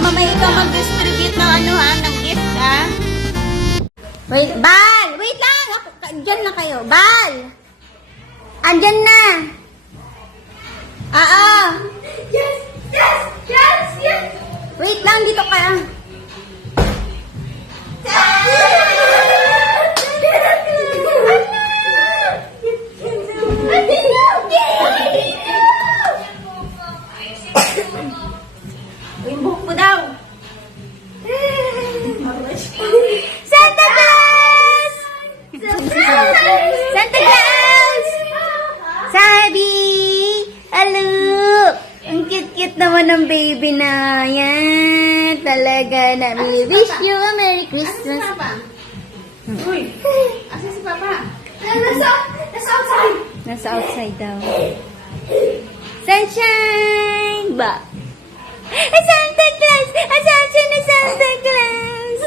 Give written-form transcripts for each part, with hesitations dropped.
mamaya ikaw mag-distribute ng ano ha, ng gift ha. Wait, Bal! Wait lang! Diyan na kayo. Bal! Andyan na! Yes! Yes! Yes! Yes! Wait lang, dito ka. Yung buhok ko daw. Santa Claus! Santa Claus! Sabi! Hello! Ang cute-cute naman ng baby na yan. Talaga na. We wish you a Merry Christmas. Uy! Asa si Papa? Nasa outside! Nasa outside daw. Sunshine! Ba? Santa Claus! Asan na Santa Claus?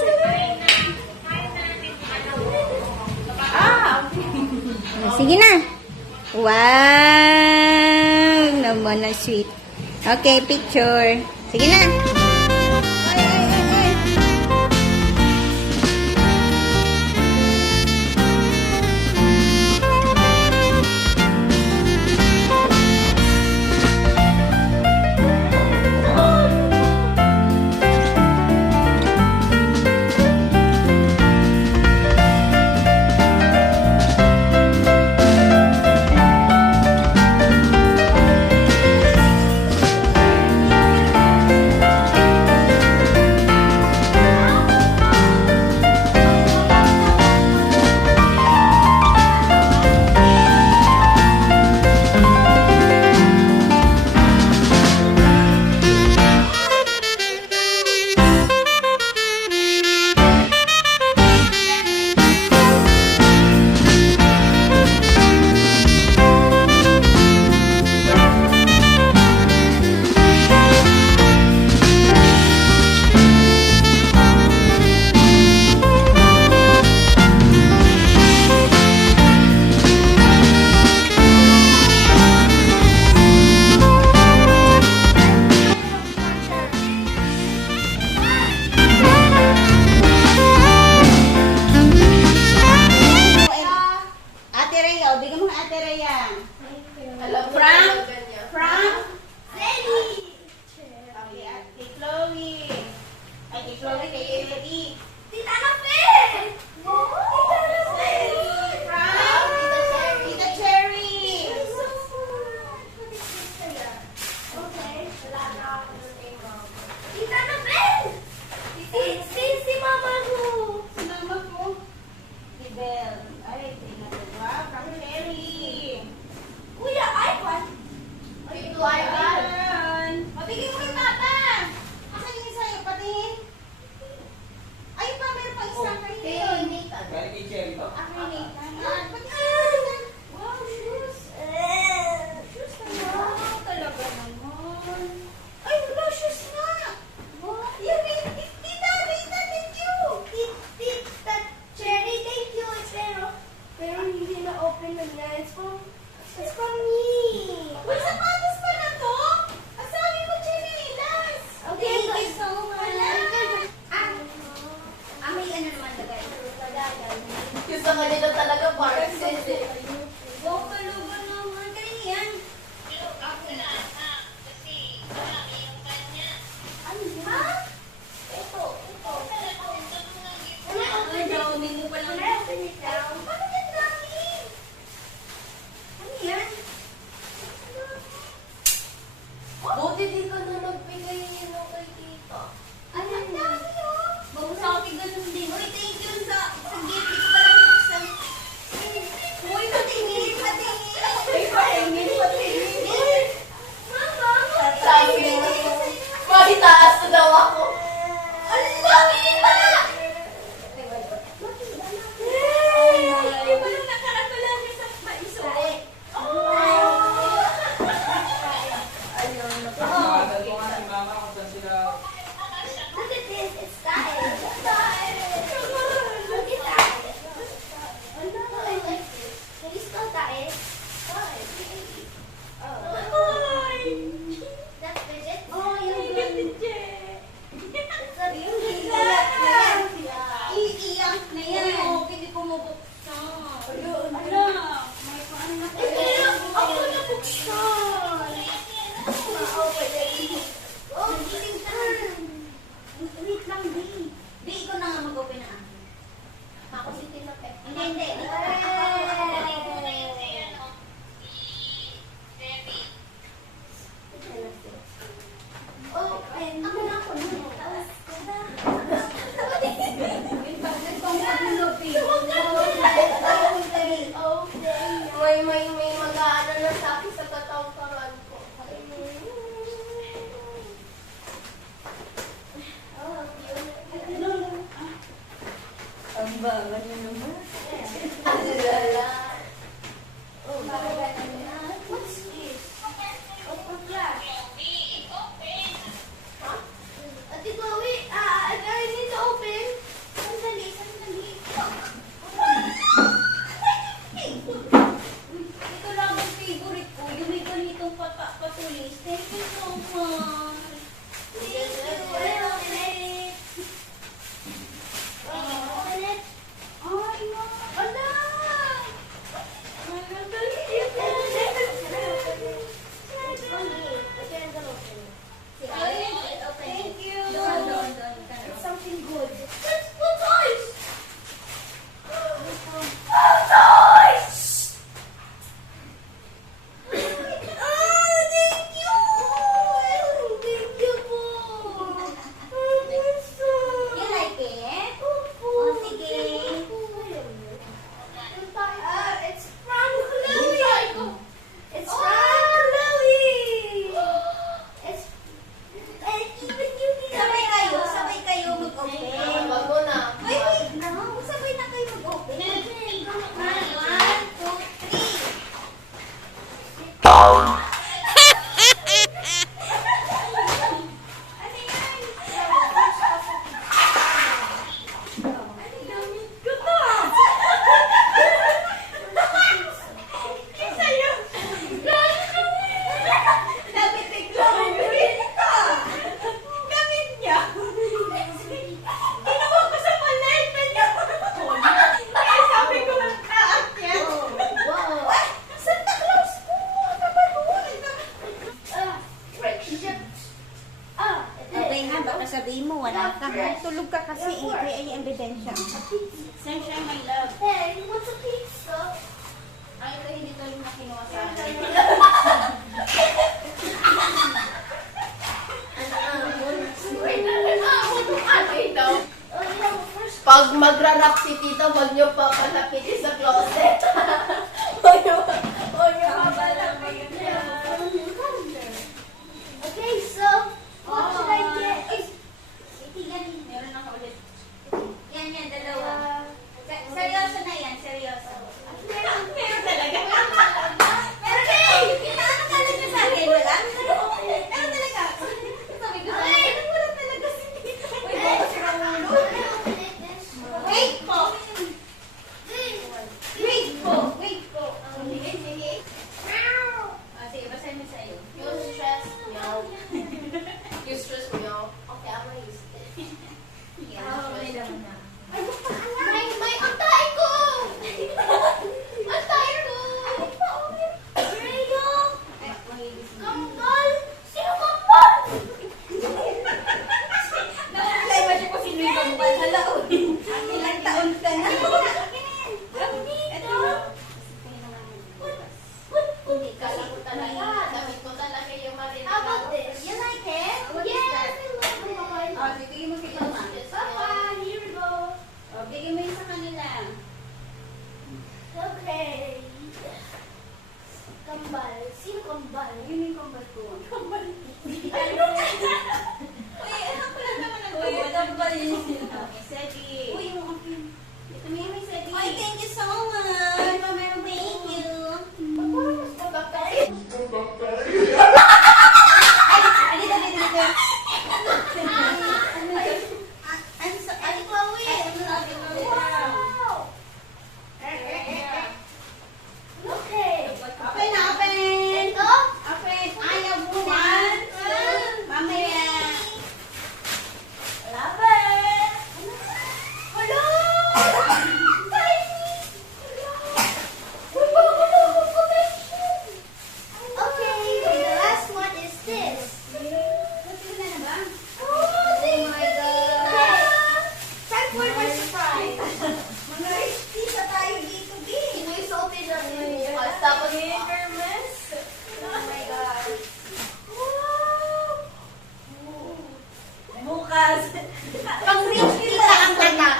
Sige na. Wow! Naman na sweet. Okay, picture. Sige na. Gusto nga nila talaga, Barbs. Wow, kalugan naman. Kaya yan. Ano yan? Ha? Ito. Ay, dami mo palang. Bakit yan dami? Ano yan? Buti di ka na nagbigay yun kay tita. Ano ang dami oh? Bago sa akin ganun din. Uy, thank you sa gift. Ito pala buksan. Uy, patingin. Ay, patingin. Mama, Sabi mo, magitaas na daw ako. ano dami pala? Hindi mo lang nakaratulan niya sa maisuot. Look at this, it's style. Look at that. Can you spell that? Oh. That's Bridget? Oh, yung Bridget. akin. Ako na ako na. May mag-aano na sa akin sa katawkaran ko. Ang baba na naman. Alala. What's this? Open class. Ha? Ate Chloe, I need to open. Sandali, sandali. Ito lang ang favorite ko. Yung may ganitong patulis. Thank you so much. Thank you. Open it. Open it. Ay, ma. Ala! Ay, ang cute. Thank you. It's something good. Let's put toys! Thank you! Thank you po! You like it? Oh, sige. It's from Chloe! It's from Chloe! It's... And even you need... Sabay kayo mag-open. Wag mo na. Wait lang. Sabay na kayo mag-open. 1, 2, 3. Ano yan? Ano gamit ko to? Sa'yo. Dapat tignan ka. Gamit niya. Ginawa ko sa paleta niya. Kaya sabi ko lang naakyat. Wow. Santa Claus po! Nabaluan na. Okay ha, baka sabihin mo, wala ka ha. Tulog ka kasi eh, kaya yung ebidensya. Sunshine, my love. Hey, what's a pizza? Ay, ito hindi to yung nakinuha sa akin. Pag magra-rap si Tito, wag niyo papalapitin sa closet. Wag niyo papalapitin. Okay, so, what should I get? Meron ako ulit. Yan, dalawa. Seryoso na yan, seryoso. Meron talaga. Meron na! Ano kala niyo sa akin? Wala? Meron talaga. Sabi ko, ay, wala talaga si Tito. Uy, baka si Ramulo. Wait po! Wait po! Sige. Sige, basahin mo sa'yo. You stress me out. You stress me out. Okay, I'm gonna use it. May laman na. May antay ko! Antay ko! Rego! Kambal! Sino kambal? Nakakilay ba siya kung sino yung kamukhang halaon? Ilang taon ka na? Kala ko talaga. Damit ko talaga yung marinig. How about this? You like it? Yes, I love it. Oh, bigay mo kay Mama. Papa, here we go. Oh, bigay mo bukas. Pang rich tita ang anak.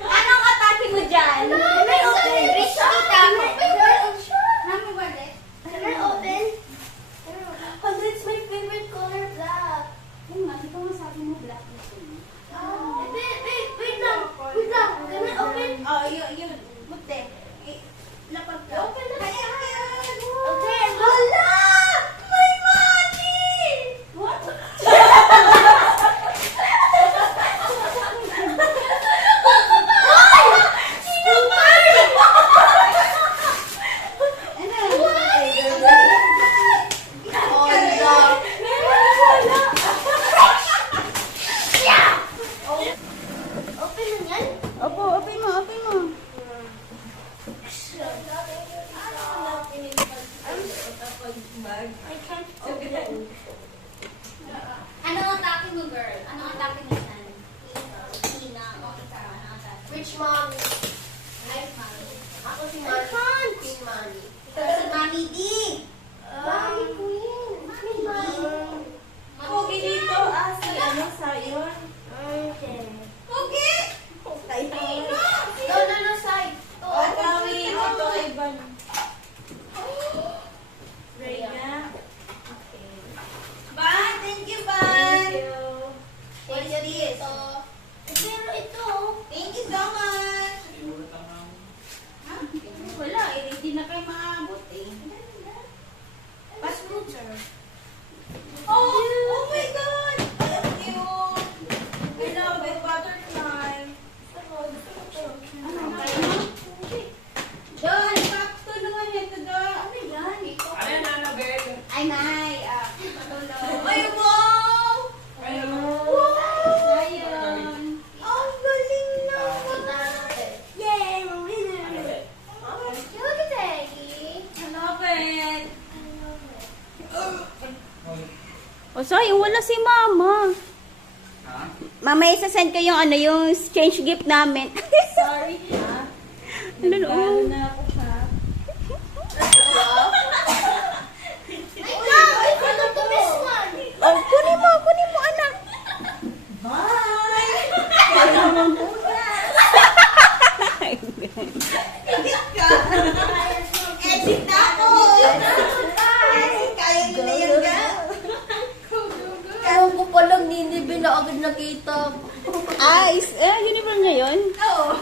Anong atake mo dyan? Rich tita. Mami, wala. It's my favorite color, black. Yung nga, di ba nga sabi mo black gusto mo? Wait lang. Can I open? Oh, yun. Buti. Lapag ka. Open na. Ayan. Okay. Hala! My money! What? Open na yan? Opo, open mo. I can't open it. Anong atake mo, girl? Anong atake mo dyan? Tina. O, ikaw. Anong atake? Rich mommy. Life, mommy. Ako si Mommy. Queen Mommy. Ikaw si Mami D. Mommy Queen. Pogi dito. Si ano sayon? Okay. Pogi! No, side. At kami ito ay ban. Rhea. Ban, thank you, Ban. What is this? Pero ito. Thank you so much. Ha? Wala, hindi na kayo maabot eh. Pass mo, sir. Oh my God! Thank you. I love it, butterfly. Ano ba yun? Doon, tulungan niya ito doon. Ano yan? Ay, Nay. Patulong. Ay, wow! Ayun. Ang galing na. Yay, we're winner. Look at Aggie. I love it. O, sayang, wala si Mama. Mamaya sasend ko yung yung exchange gift namin. Sorry, ha? Ano, Nagkano na ako, ha? I forgot to miss one. Oh, kunin mo, anak. Bye! Kaya mo Higit ka! Exit na ako! Exit, kaya mo na yan, ga? Ewan ko palang ninibi na agad nakita. Uniform niya yun? Oo.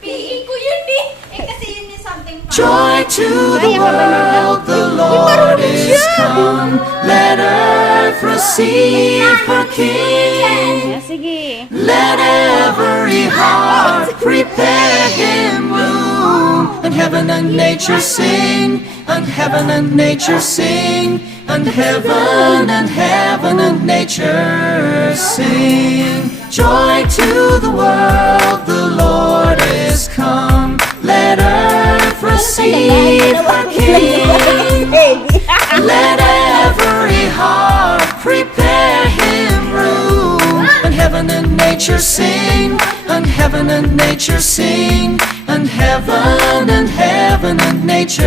PE ko yun eh. Kasi yun yung something fun. Joy to the world, the Lord is come. Let earth receive her King. Sige. Let every heart prepare him room. And heaven and nature sing, and heaven and nature sing, and heaven and nature sing. Joy to the world, the Lord is come. Let earth receive her King. Let every heart prepare him room. And heaven and nature sing, and heaven and nature sing, and heaven and nature